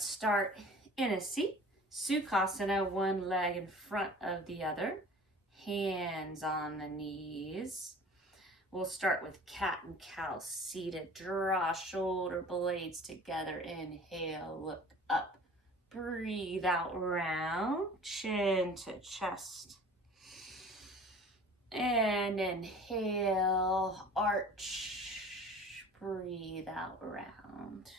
Start in a seat, Sukhasana, one leg in front of the other, hands on the knees. We'll start with cat and cow seated. Draw shoulder blades together. Inhale, look up. Breathe out, round, chin to chest. And inhale, arch. Breathe out, round.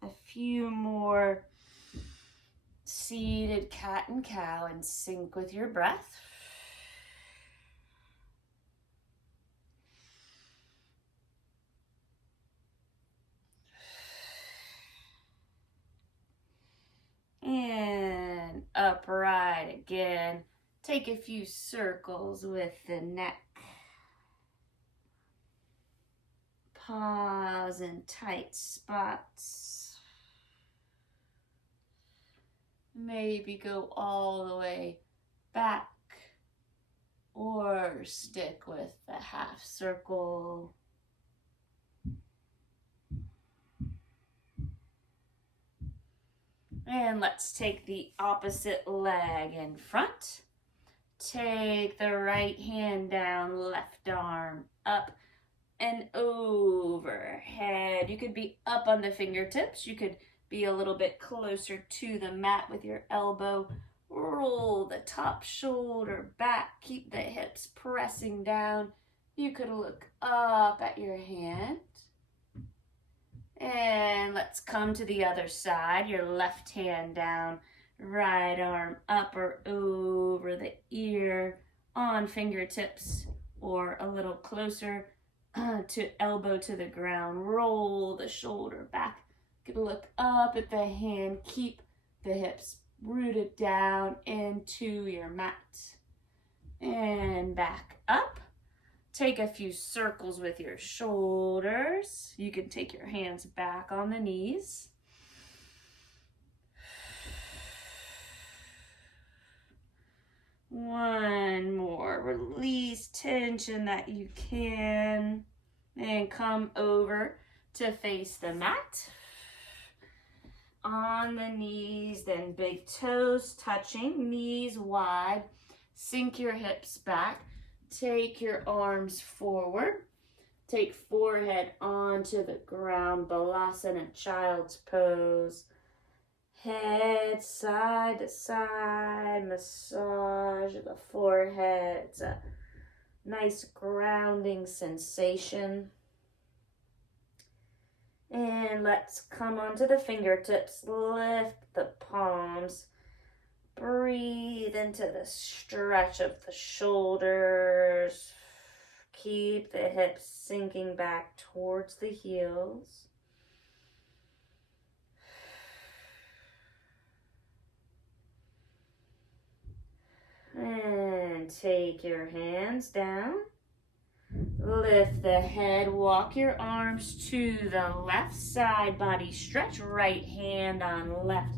A few more seated cat and cow in sync with your breath. And upright again. Take a few circles with the neck. Pause in tight spots. Maybe go all the way back or stick with the half circle. And let's take the opposite leg in front. Take the right hand down, left arm up and overhead. You could be up on the fingertips. You could be a little bit closer to the mat with your elbow. Roll the top shoulder back. Keep the hips pressing down. You could look up at your hand. And let's come to the other side. Your left hand down, right arm up or over the ear, on fingertips or a little closer to elbow to the ground. Roll the shoulder back. You can look up at the hand. Keep the hips rooted down into your mat. And back up. Take a few circles with your shoulders. You can take your hands back on the knees. One more. Release tension that you can. And come over to face the mat. On the knees, then big toes touching, knees wide. Sink your hips back. Take your arms forward. Take forehead onto the ground. Balasana, child's pose. Head side to side. Massage the forehead. It's a nice grounding sensation. And let's come onto the fingertips. Lift the palms. Breathe into the stretch of the shoulders. Keep the hips sinking back towards the heels. And take your hands down. Lift the head, walk your arms to the left side, body stretch, right hand on left.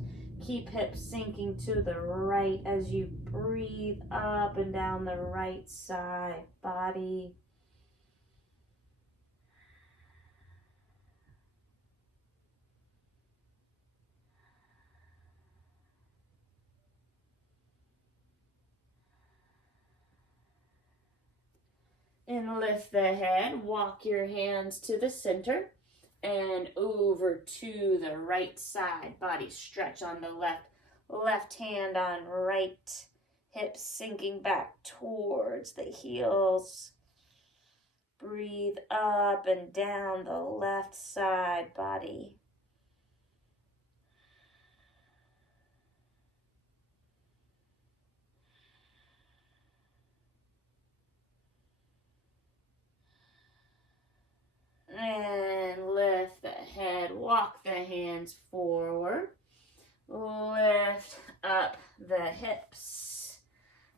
Keep hips sinking to the right as you breathe up and down the right side body. And lift the head, walk your hands to the center and over to the right side. Body stretch on the left. Left hand on right. Hips sinking back towards the heels. Breathe up and down the left side body. And lift the head, walk the hands forward. Lift up the hips.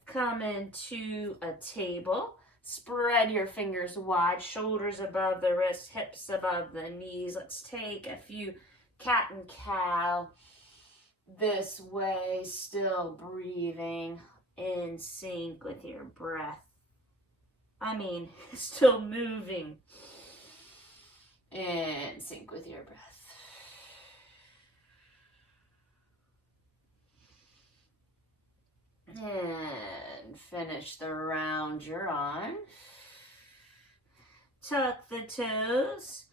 Come into a table. Spread your fingers wide, shoulders above the wrists, hips above the knees. Let's take a few cat and cow this way, still breathing in sync with your breath. Still moving in sync with your breath. finish the round you're on. Tuck the toes.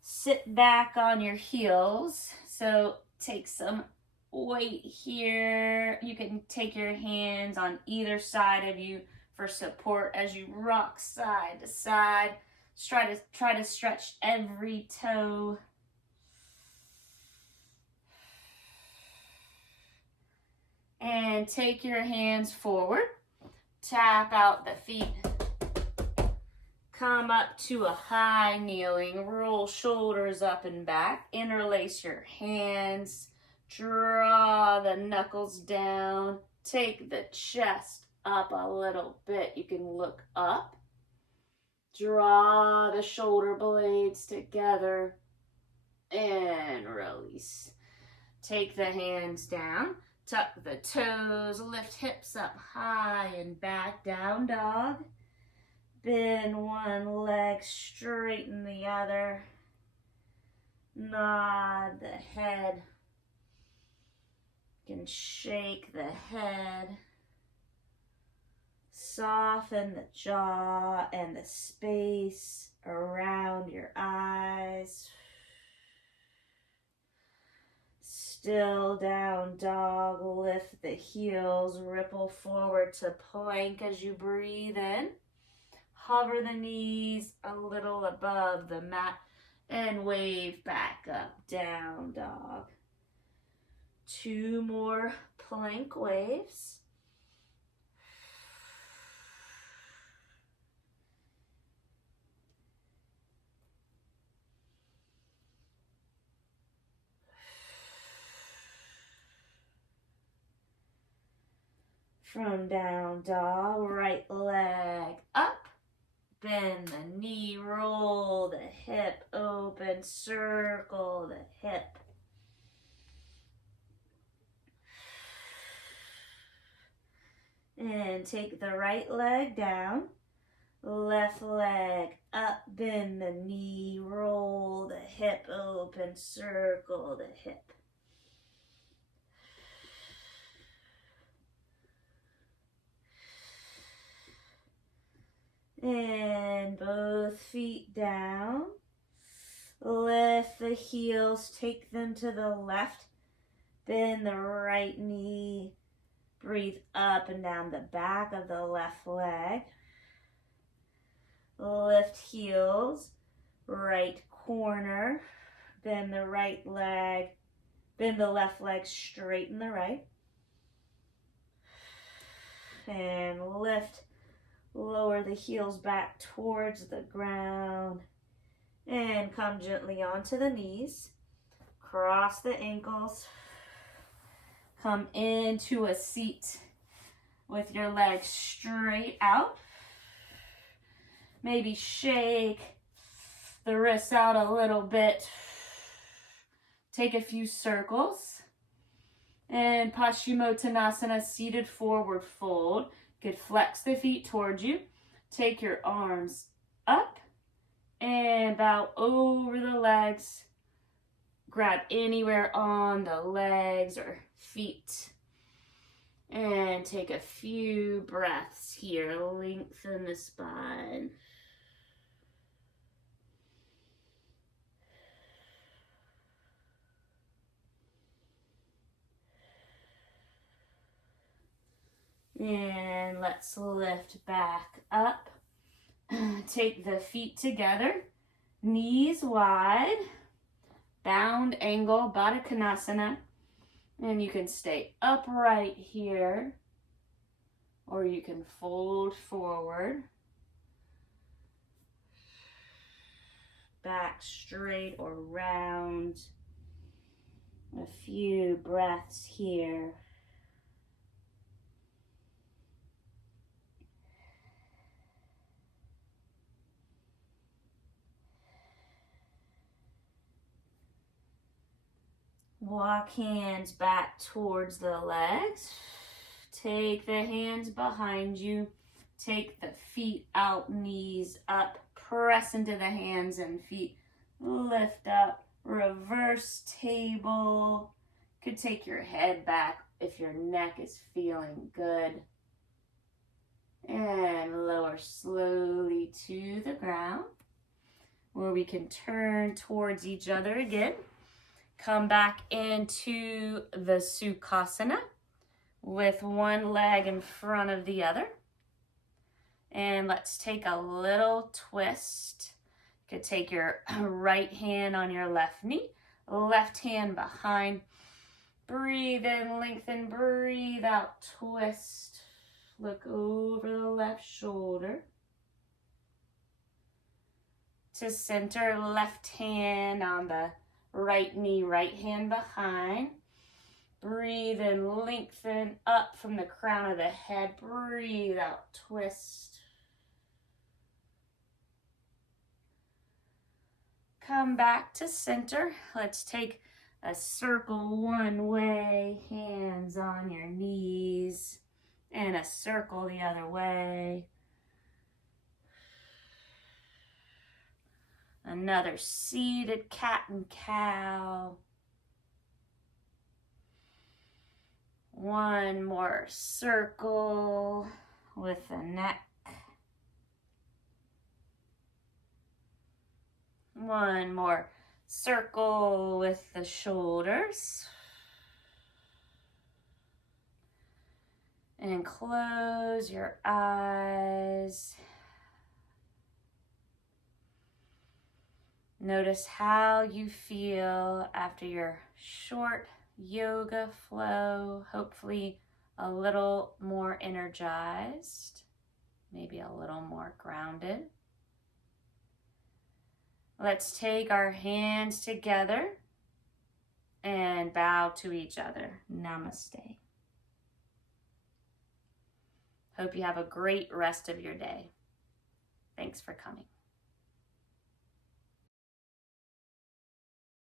Sit back on your heels. So take some weight here. You can take your hands on either side of you for support as you rock side to side. Try to stretch every toe. And take your hands forward. Tap out the feet. Come up to a high kneeling. Roll shoulders up and back. Interlace your hands. Draw the knuckles down. Take the chest up a little bit. You can look up. Draw the shoulder blades together. And release. Take the hands down. Tuck the toes, lift hips up high and back, down dog. Bend one leg, straighten the other. Nod the head. You can shake the head. Soften the jaw and the space around your eyes. Still down dog, lift the heels, ripple forward to plank as you breathe in. Hover the knees a little above the mat and wave back up, down dog. 2 more plank waves. From down dog, right leg up, bend the knee, roll the hip open, circle the hip. And take the right leg down, left leg up, bend the knee, roll the hip open, circle the hip. And both feet down. Lift the heels, take them to the left. Bend the right knee. Breathe up and down the back of the left leg. Lift heels, right corner. Bend the right leg. Bend the left leg, straighten the right. And lift. Lower the heels back towards the ground and come gently onto the knees. Cross the ankles. Come into a seat with your legs straight out. Maybe shake the wrists out a little bit. Take a few circles. And Paschimottanasana, seated forward fold. You could flex the feet towards you. Take your arms up and bow over the legs. Grab anywhere on the legs or feet. And take a few breaths here. Lengthen the spine. And let's lift back up. Take the feet together, knees wide, bound angle, Baddha Konasana. And you can stay upright here, or you can fold forward. Back straight or round. A few breaths here. Walk hands back towards the legs. Take the hands behind you. Take the feet out, knees up. Press into the hands and feet. Lift up. Reverse table. Could take your head back if your neck is feeling good. And lower slowly to the ground, where we can turn towards each other again. Come back into the Sukhasana with one leg in front of the other. And let's take a little twist. You could take your right hand on your left knee, left hand behind. Breathe in, lengthen, breathe out, twist. Look over the left shoulder. To center, left hand on the right knee, right hand behind. Breathe in, lengthen up from the crown of the head. Breathe out, twist. Come back to center. Let's take a circle one way, hands on your knees, and a circle the other way. Another seated cat and cow. One more circle with the neck. One more circle with the shoulders. And close your eyes. Notice how you feel after your short yoga flow, hopefully a little more energized, maybe a little more grounded. Let's take our hands together and bow to each other. Namaste. Hope you have a great rest of your day. Thanks for coming.